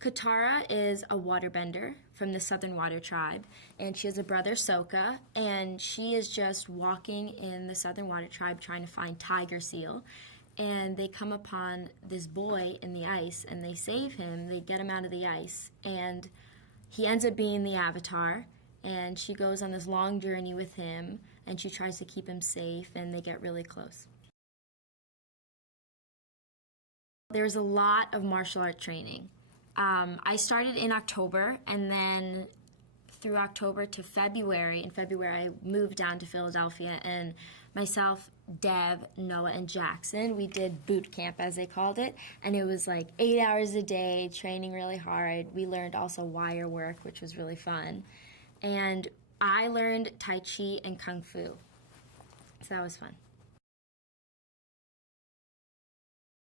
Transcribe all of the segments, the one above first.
Katara is a waterbender from the Southern Water Tribe, and she has a brother, Sokka, and she is just walking in the Southern Water Tribe trying to find Tiger Seal. And they come upon this boy in the ice, and they save him. They get him out of the ice, and he ends up being the Avatar, and she goes on this long journey with him, and she tries to keep him safe, and they get really close. There's a lot of martial art training. I started in October, and then through October to February. In February, I moved down to Philadelphia, and myself, Dev, Noah, and Jackson, we did boot camp, as they called it, and it was like 8 hours a day, training really hard. We learned also wire work, which was really fun, and I learned Tai Chi and Kung Fu, so that was fun.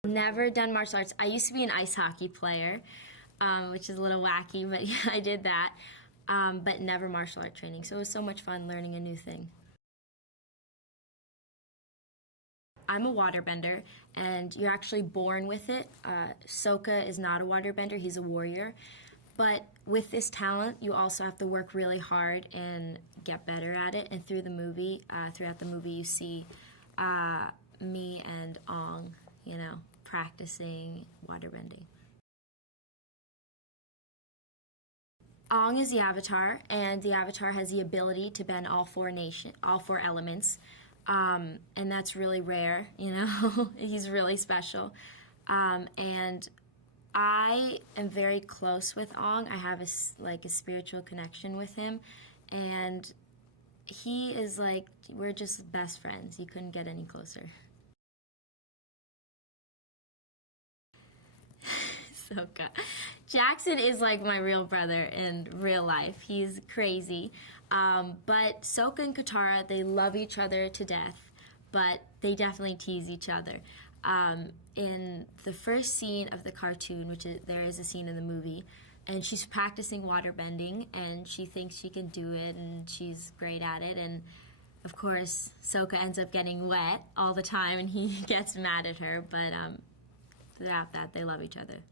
Never done martial arts. I used to be an ice hockey player, which is a little wacky, but yeah, I did that, but never martial art training, so it was so much fun learning a new thing. I'm a waterbender, and you're actually born with it. Sokka is not a waterbender, he's a warrior. But with this talent, you also have to work really hard and get better at it. And throughout the movie, you see me and Ong, practicing waterbending. Ong is the Avatar, and the Avatar has the ability to bend all four elements. And that's really rare, He's really special. And I am very close with Ong. I have a spiritual connection with him. And he is we're just best friends. You couldn't get any closer. Sokka. Jackson is like my real brother in real life. He's crazy. But Sokka and Katara, they love each other to death, but they definitely tease each other. In the first scene of the cartoon, there is a scene in the movie, and she's practicing waterbending, and she thinks she can do it, and she's great at it, and of course, Sokka ends up getting wet all the time, and he gets mad at her, but throughout that, they love each other.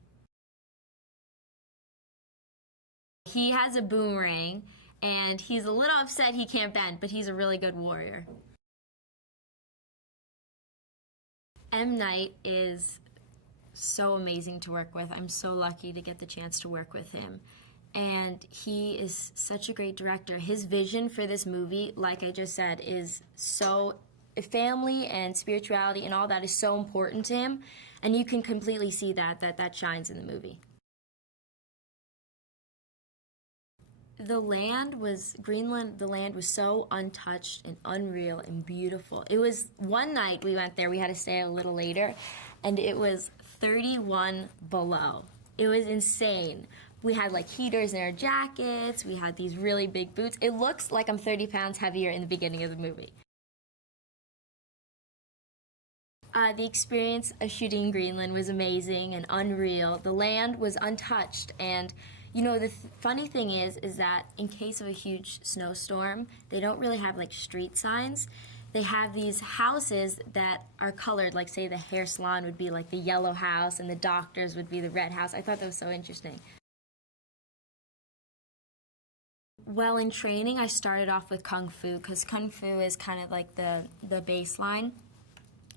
He has a boomerang, and he's a little upset he can't bend, but he's a really good warrior. M. Night is so amazing to work with. I'm so lucky to get the chance to work with him. And he is such a great director. His vision for this movie, like I just said, is so family and spirituality and all that is so important to him. And you can completely see that shines in the movie. Greenland, the land was so untouched and unreal and beautiful. It was one night we went there, we had to stay a little later, and it was 31 below. It was insane. We had heaters in our jackets, we had these really big boots. It looks like I'm 30 pounds heavier in the beginning of the movie. The experience of shooting in Greenland was amazing and unreal. The land was untouched, and the funny thing is that in case of a huge snowstorm, they don't really have street signs. They have these houses that are colored, say the hair salon would be the yellow house and the doctors would be the red house. I thought that was so interesting. Well, in training, I started off with Kung Fu, because Kung Fu is kind of the baseline.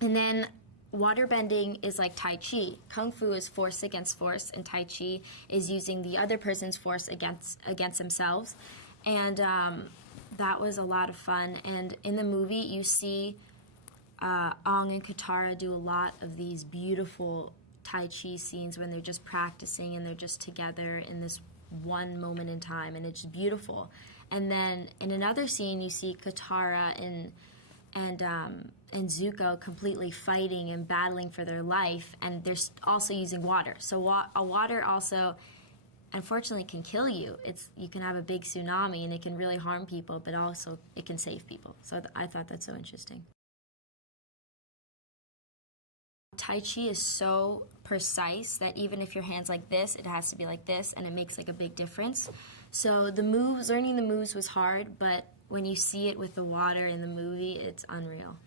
And then waterbending is like Tai Chi. Kung Fu is force against force, and Tai Chi is using the other person's force against themselves. And that was a lot of fun. And in the movie, you see Ong and Katara do a lot of these beautiful Tai Chi scenes when they're just practicing and they're just together in this one moment in time, and it's beautiful. And then in another scene, you see Katara and Zuko completely fighting and battling for their life, and they're also using water. So water also, unfortunately, can kill you. You can have a big tsunami, and it can really harm people, but also it can save people. So I thought that's so interesting. Tai Chi is so precise that even if your hand's like this, it has to be like this, and it makes a big difference. So learning the moves was hard, but when you see it with the water in the movie, it's unreal.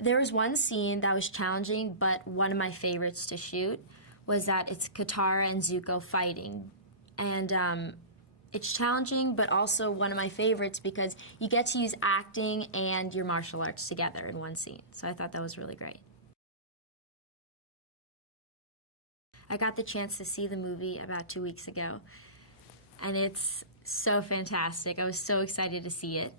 There was one scene that was challenging, but one of my favorites to shoot. was that it's Katara and Zuko fighting. And it's challenging, but also one of my favorites because you get to use acting and your martial arts together in one scene. So I thought that was really great. I got the chance to see the movie about 2 weeks ago, and it's so fantastic. I was so excited to see it.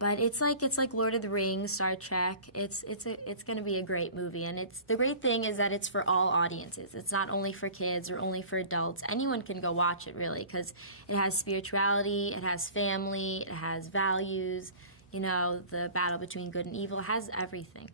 But it's like Lord of the Rings, Star Trek. It's going to be a great movie, and the great thing is that it's for all audiences. It's not only for kids or only for adults. Anyone can go watch it, really, because it has spirituality, it has family, it has values. You know, the battle between good and evil, it has everything.